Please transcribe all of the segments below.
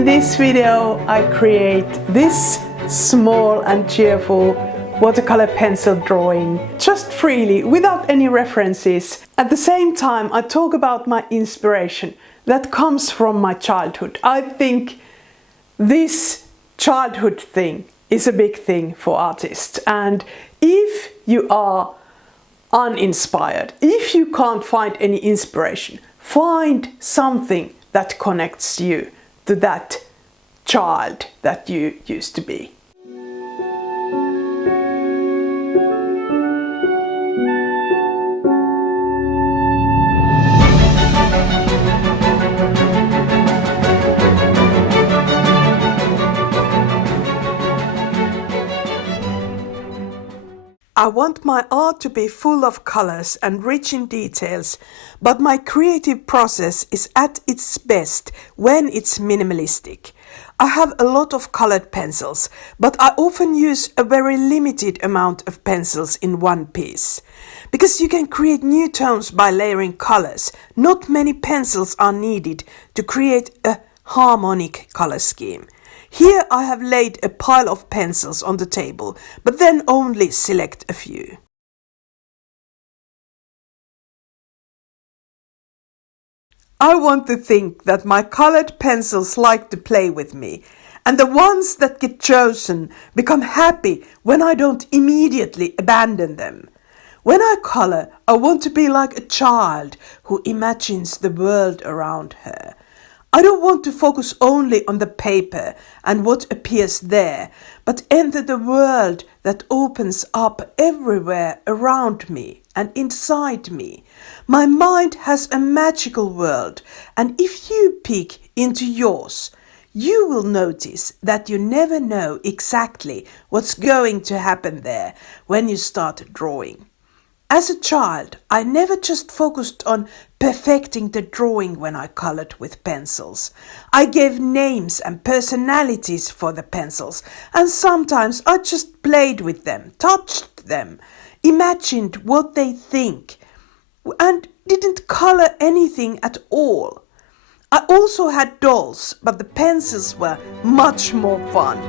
In this video I create this small and cheerful watercolor pencil drawing just freely without any references. At the same time I talk about my inspiration that comes from my childhood. I think this childhood thing is a big thing for artists, and if you are uninspired, if you can't find any inspiration, find something that connects you to that child that you used to be. I want my art to be full of colors and rich in details, but my creative process is at its best when it's minimalistic. I have a lot of colored pencils, but I often use a very limited amount of pencils in one piece. Because you can create new tones by layering colors, not many pencils are needed to create a harmonic color scheme. Here I have laid a pile of pencils on the table, but then only select a few. I want to think that my colored pencils like to play with me, and the ones that get chosen become happy when I don't immediately abandon them. When I color, I want to be like a child who imagines the world around her. I don't want to focus only on the paper and what appears there, but enter the world that opens up everywhere around me and inside me. My mind has a magical world, and if you peek into yours, you will notice that you never know exactly what's going to happen there when you start drawing. As a child, I never just focused on perfecting the drawing when I colored with pencils. I gave names and personalities for the pencils, and sometimes I just played with them, touched them, imagined what they think, and didn't color anything at all. I also had dolls, but the pencils were much more fun.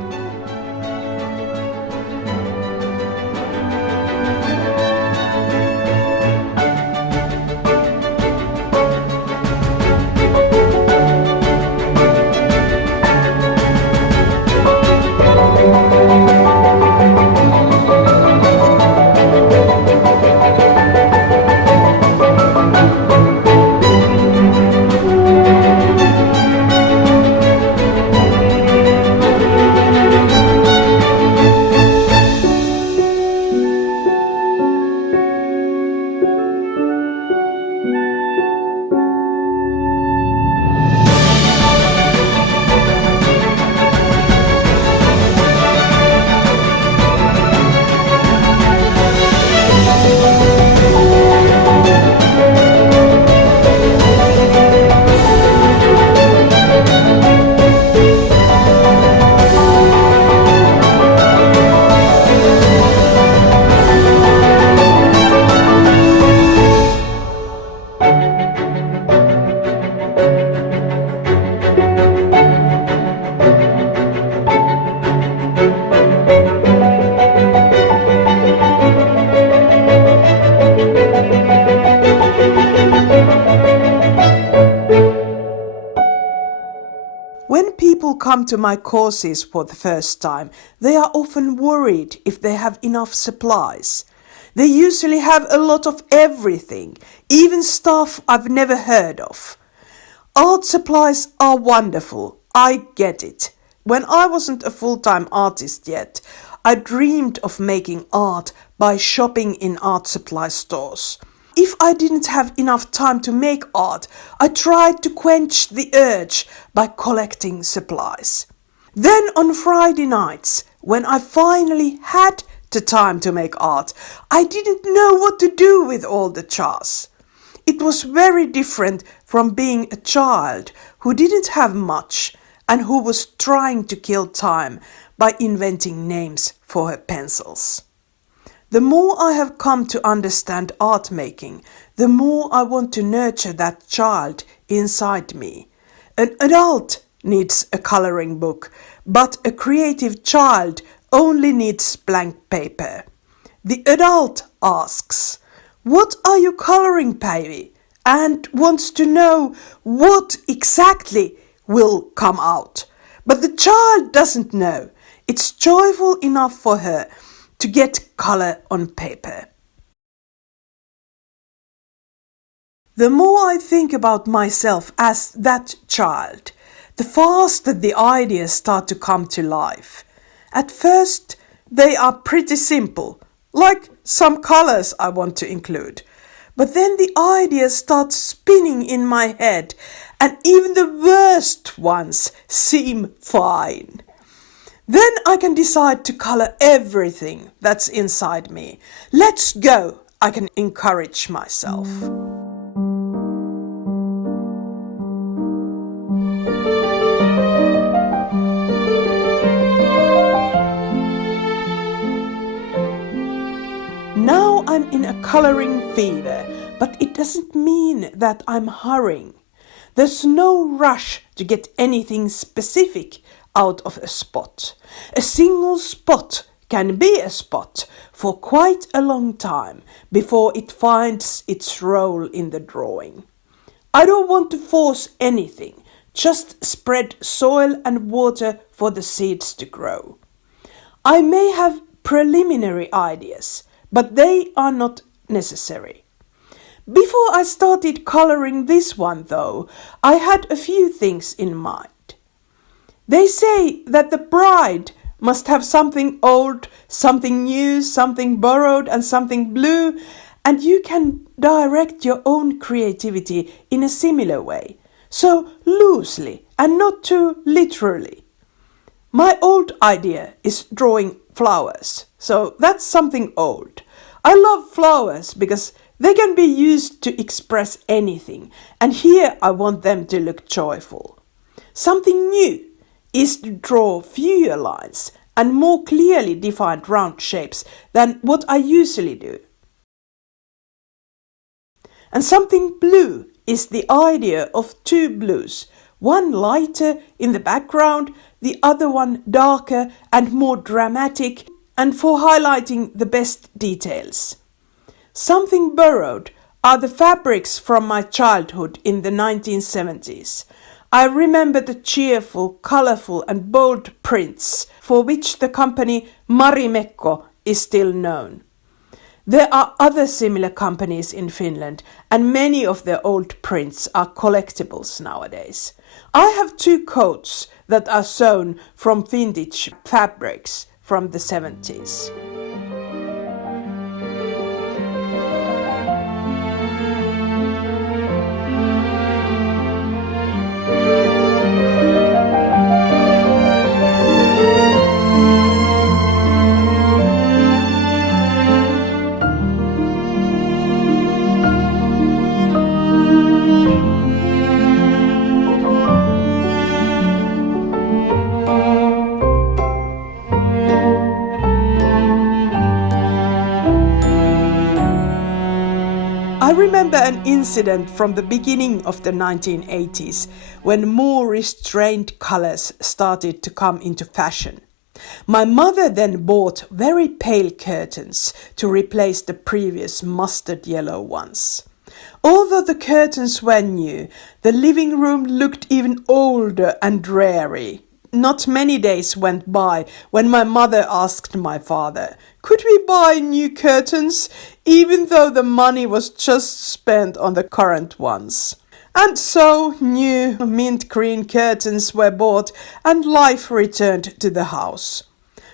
When people come to my courses for the first time, they are often worried if they have enough supplies. They usually have a lot of everything, even stuff I've never heard of. Art supplies are wonderful, I get it. When I wasn't a full-time artist yet, I dreamed of making art by shopping in art supply stores. If I didn't have enough time to make art, I tried to quench the urge by collecting supplies. Then on Friday nights, when I finally had the time to make art, I didn't know what to do with all the jars. It was very different from being a child who didn't have much and who was trying to kill time by inventing names for her pencils. The more I have come to understand art making, the more I want to nurture that child inside me. An adult needs a coloring book, but a creative child only needs blank paper. The adult asks, "What are you coloring, Päivi?" and wants to know what exactly will come out. But the child doesn't know. It's joyful enough for her to get color on paper. The more I think about myself as that child, the faster the ideas start to come to life. At first, they are pretty simple, like some colors I want to include. But then the ideas start spinning in my head, and even the worst ones seem fine. Then I can decide to color everything that's inside me. Let's go, I can encourage myself. Now I'm in a coloring fever, but it doesn't mean that I'm hurrying. There's no rush to get anything specific out of a spot. A single spot can be a spot for quite a long time before it finds its role in the drawing. I don't want to force anything, just spread soil and water for the seeds to grow. I may have preliminary ideas, but they are not necessary. Before I started coloring this one though, I had a few things in mind. They say that the bride must have something old, something new, something borrowed and something blue, and you can direct your own creativity in a similar way, so loosely and not too literally. My old idea is drawing flowers, so that's something old. I love flowers because they can be used to express anything, and here I want them to look joyful. Something new is to draw fewer lines and more clearly defined round shapes than what I usually do. And something blue is the idea of two blues, one lighter in the background, the other one darker and more dramatic, and for highlighting the best details. Something borrowed are the fabrics from my childhood in the 1970s. I remember the cheerful, colorful and bold prints for which the company Marimekko is still known. There are other similar companies in Finland, and many of their old prints are collectibles nowadays. I have two coats that are sewn from vintage fabrics from the 70s. I remember an incident from the beginning of the 1980s when more restrained colors started to come into fashion. My mother then bought very pale curtains to replace the previous mustard yellow ones. Although the curtains were new, the living room looked even older and dreary. Not many days went by when my mother asked my father, "Could we buy new curtains, even though the money was just spent on the current ones?" And so new mint green curtains were bought and life returned to the house.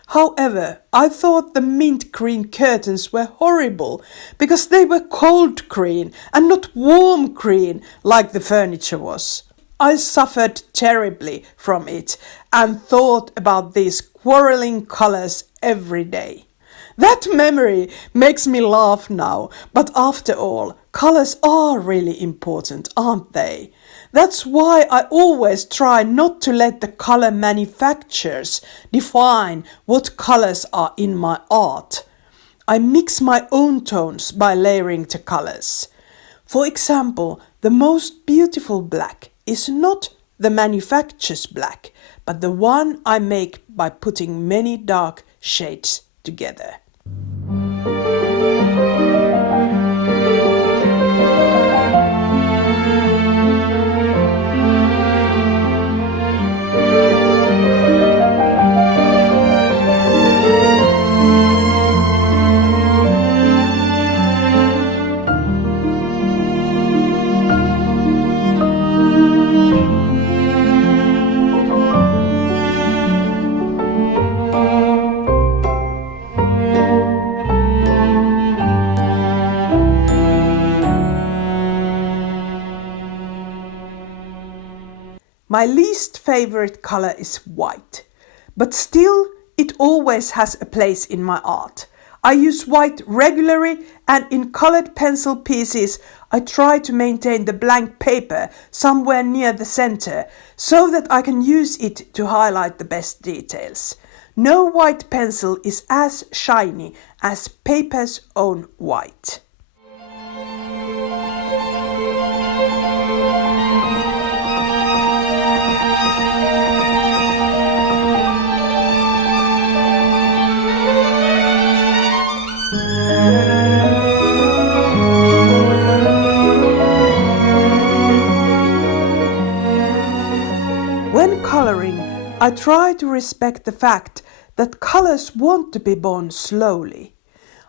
However, I thought the mint green curtains were horrible because they were cold green and not warm green like the furniture was. I suffered terribly from it and thought about these quarreling colors every day. That memory makes me laugh now, but after all, colors are really important, aren't they? That's why I always try not to let the color manufacturers define what colors are in my art. I mix my own tones by layering the colors. For example, the most beautiful black is not the manufacturer's black, but the one I make by putting many dark shades together. My least favorite color is white, but still it always has a place in my art. I use white regularly, and in colored pencil pieces I try to maintain the blank paper somewhere near the center so that I can use it to highlight the best details. No white pencil is as shiny as paper's own white. When coloring, I try to respect the fact that colors want to be born slowly.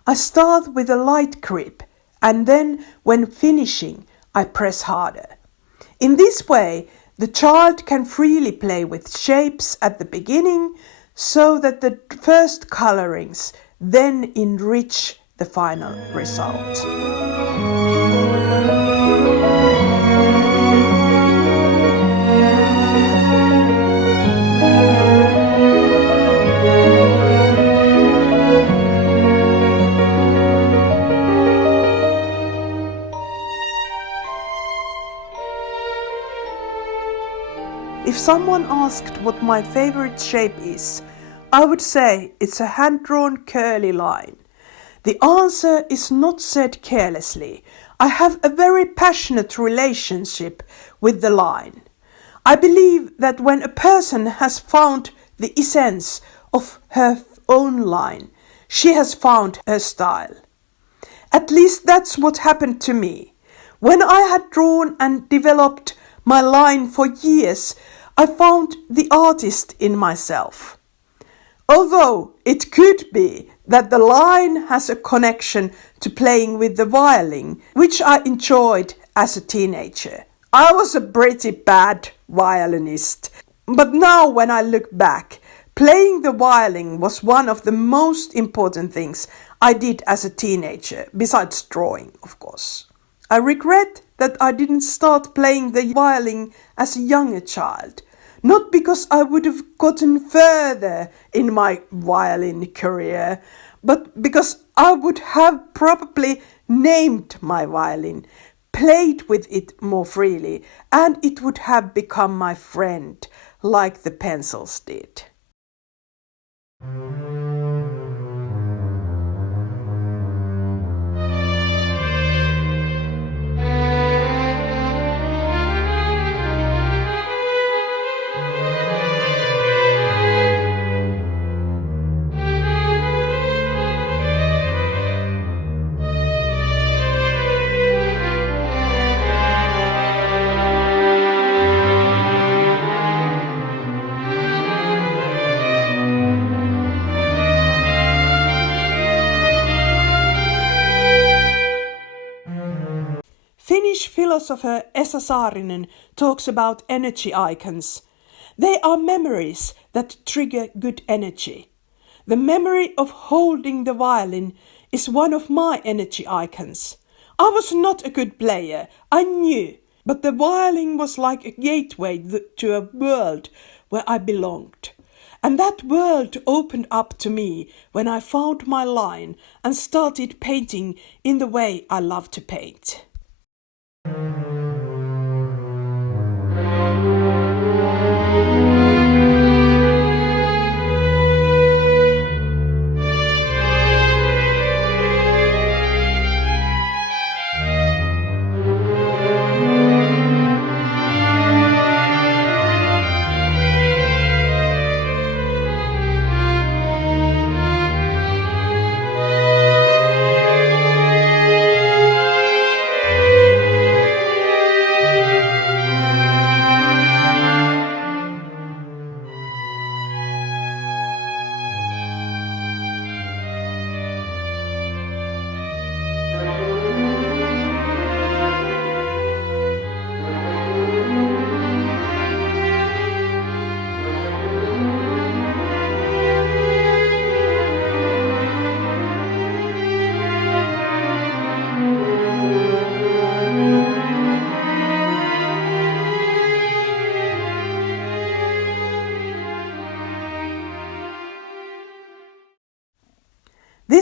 I start with a light grip, and then when finishing, I press harder. In this way, the child can freely play with shapes at the beginning, so that the first colorings then enrich the final result. If someone asked what my favorite shape is, I would say it's a hand-drawn curly line. The answer is not said carelessly. I have a very passionate relationship with the line. I believe that when a person has found the essence of her own line, she has found her style. At least that's what happened to me. When I had drawn and developed my line for years, I found the artist in myself. Although it could be that the line has a connection to playing with the violin, which I enjoyed as a teenager. I was a pretty bad violinist, but now when I look back, playing the violin was one of the most important things I did as a teenager, besides drawing, of course. I regret that I didn't start playing the violin as a younger child. Not because I would have gotten further in my violin career, but because I would have probably named my violin, played with it more freely, and it would have become my friend, like the pencils did. Finnish philosopher Esa Saarinen talks about energy icons. They are memories that trigger good energy. The memory of holding the violin is one of my energy icons. I was not a good player, I knew, but the violin was like a gateway to a world where I belonged. And that world opened up to me when I found my line and started painting in the way I love to paint.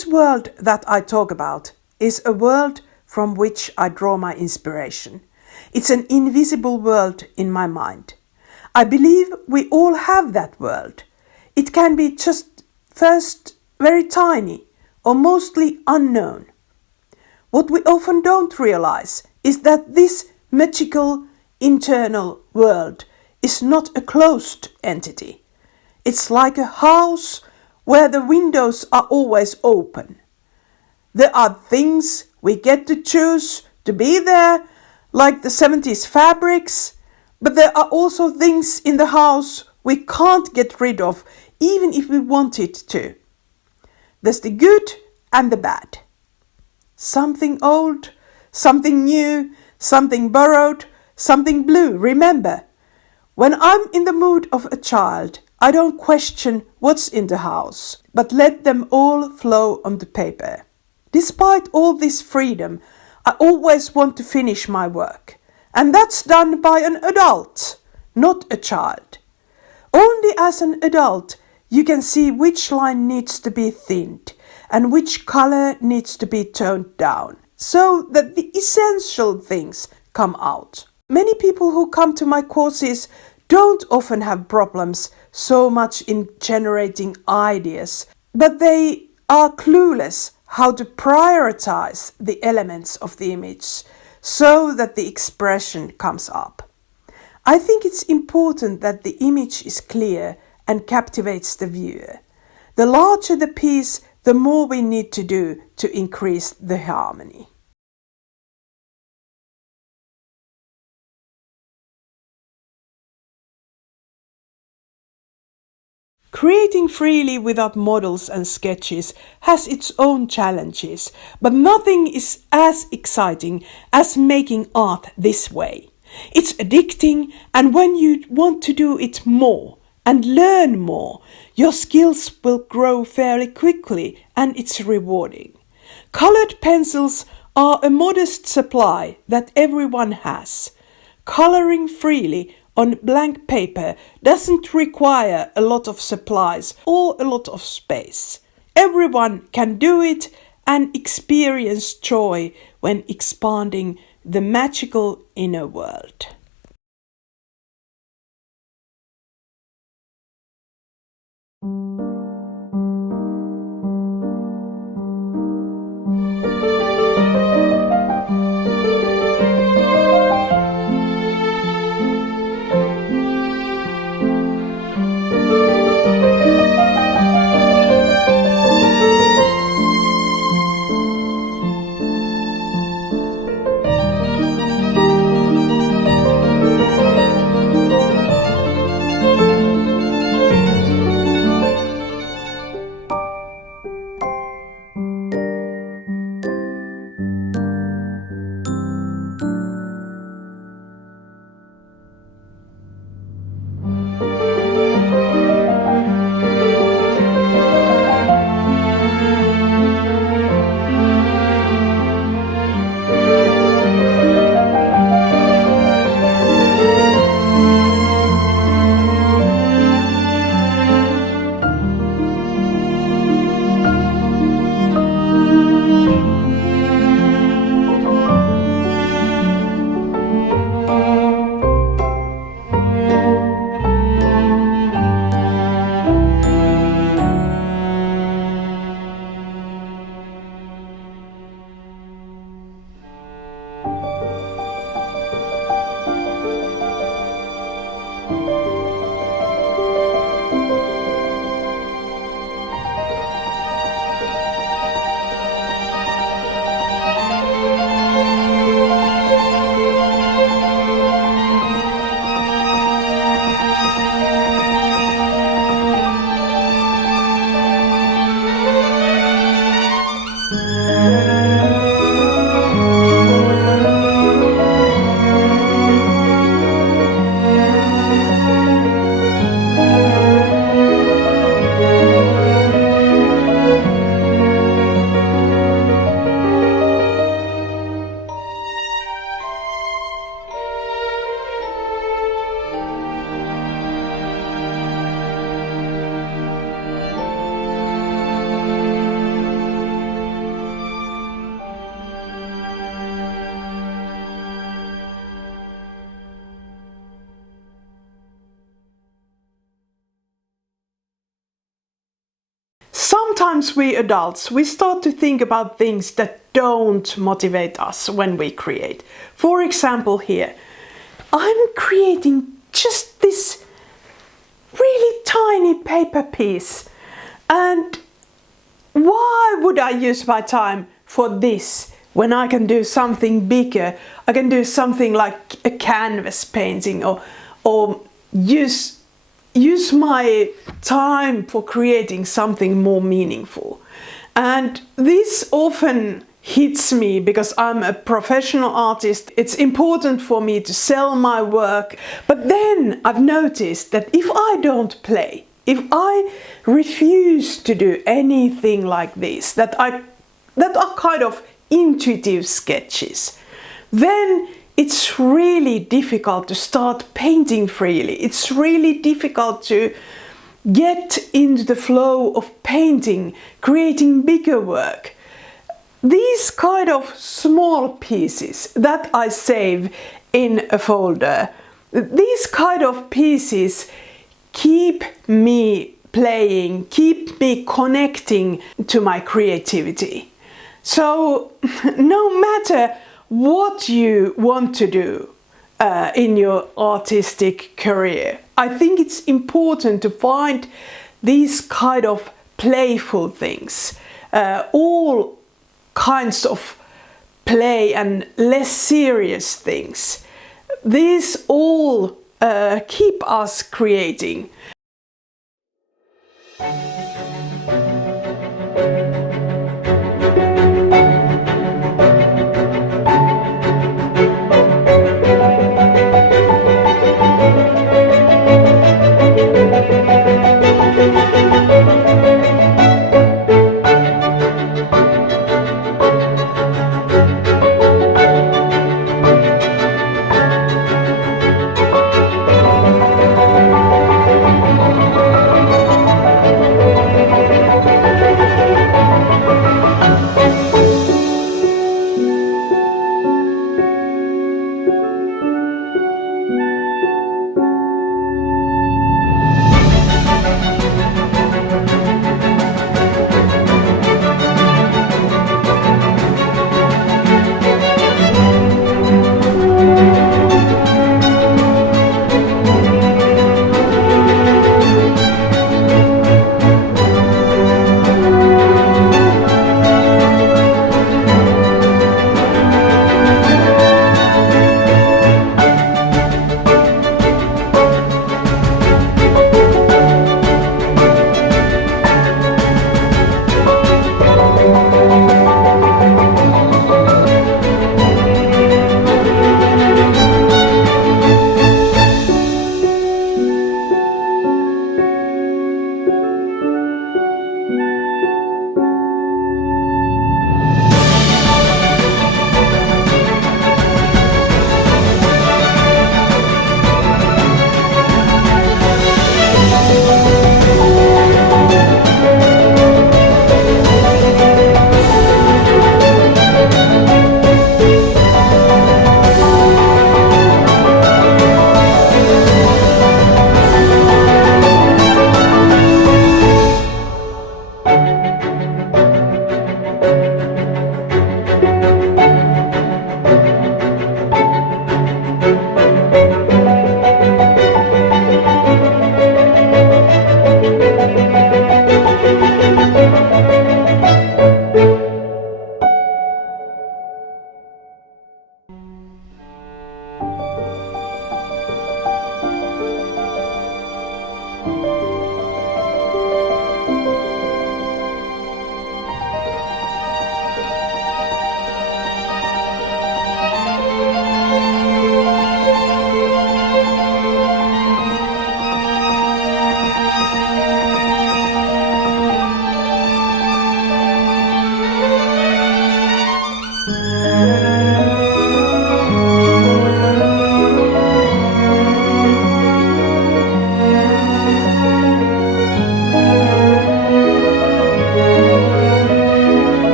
This world that I talk about is a world from which I draw my inspiration. It's an invisible world in my mind. I believe we all have that world. It can be just first very tiny or mostly unknown. What we often don't realize is that this magical internal world is not a closed entity. It's like a house where the windows are always open. There are things we get to choose to be there, like the 70s fabrics, but there are also things in the house we can't get rid of, even if we wanted to. There's the good and the bad. Something old, something new, something borrowed, something blue. Remember, when I'm in the mood of a child, I don't question what's in the house, but let them all flow on the paper. Despite all this freedom, I always want to finish my work. And that's done by an adult, not a child. Only as an adult you can see which line needs to be thinned and which color needs to be toned down, so that the essential things come out. Many people who come to my courses don't often have problems so much in generating ideas, but they are clueless how to prioritize the elements of the image so that the expression comes up. I think it's important that the image is clear and captivates the viewer. The larger the piece, the more we need to do to increase the harmony. Creating freely without models and sketches has its own challenges, but nothing is as exciting as making art this way. It's addicting, and when you want to do it more and learn more, your skills will grow fairly quickly, and it's rewarding. Colored pencils are a modest supply that everyone has. Coloring freely on blank paper doesn't require a lot of supplies or a lot of space. Everyone can do it and experience joy when expanding the magical inner world. sometimes we adults, we start to think about things that don't motivate us when we create. For example, here, I'm creating just this really tiny paper piece. And why would I use my time for this when I can do something bigger? I can do something like a canvas painting, or use my time for creating something more meaningful. And this often hits me because I'm a professional artist. It's important for me to sell my work. But then I've noticed that if I don't play, if I refuse to do anything like this, that are kind of intuitive sketches, then it's really difficult to start painting freely. It's really difficult to get into the flow of painting, creating bigger work. These kind of small pieces that I save in a folder, these kind of pieces keep me playing, keep me connecting to my creativity. So no matter what you want to do in your artistic career, I think it's important to find these kind of playful things, all kinds of play and less serious things. These all keep us creating.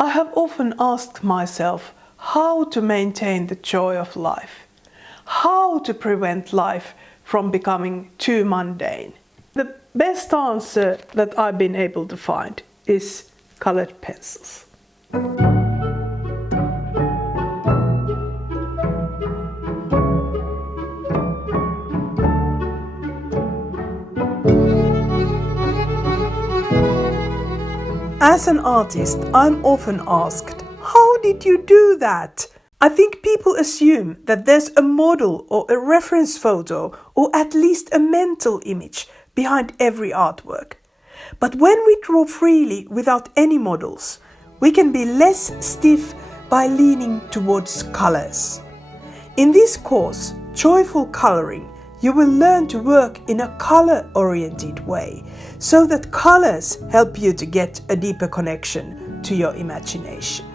I have often asked myself how to maintain the joy of life, how to prevent life from becoming too mundane. The best answer that I've been able to find is colored pencils. As an artist, I'm often asked, how did you do that? I think people assume that there's a model or a reference photo or at least a mental image behind every artwork. But when we draw freely without any models, we can be less stiff by leaning towards colors. In this course, Joyful Coloring, you will learn to work in a color-oriented way, so that colors help you to get a deeper connection to your imagination.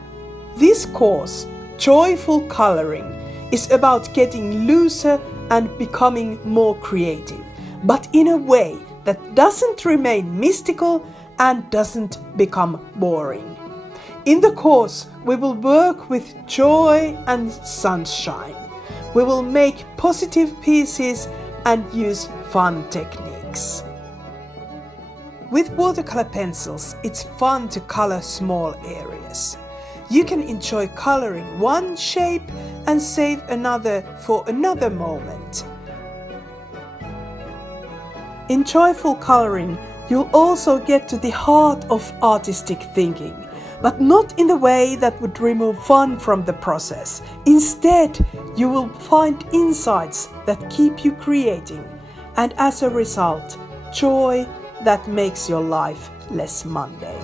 This course, Joyful Coloring, is about getting looser and becoming more creative, but in a way that doesn't remain mystical and doesn't become boring. In the course, we will work with joy and sunshine. We will make positive pieces and use fun techniques. With watercolor pencils, it's fun to color small areas. You can enjoy coloring one shape and save another for another moment. In Joyful Coloring, you'll also get to the heart of artistic thinking, but not in the way that would remove fun from the process. Instead, you will find insights that keep you creating, and as a result, joy that makes your life less mundane.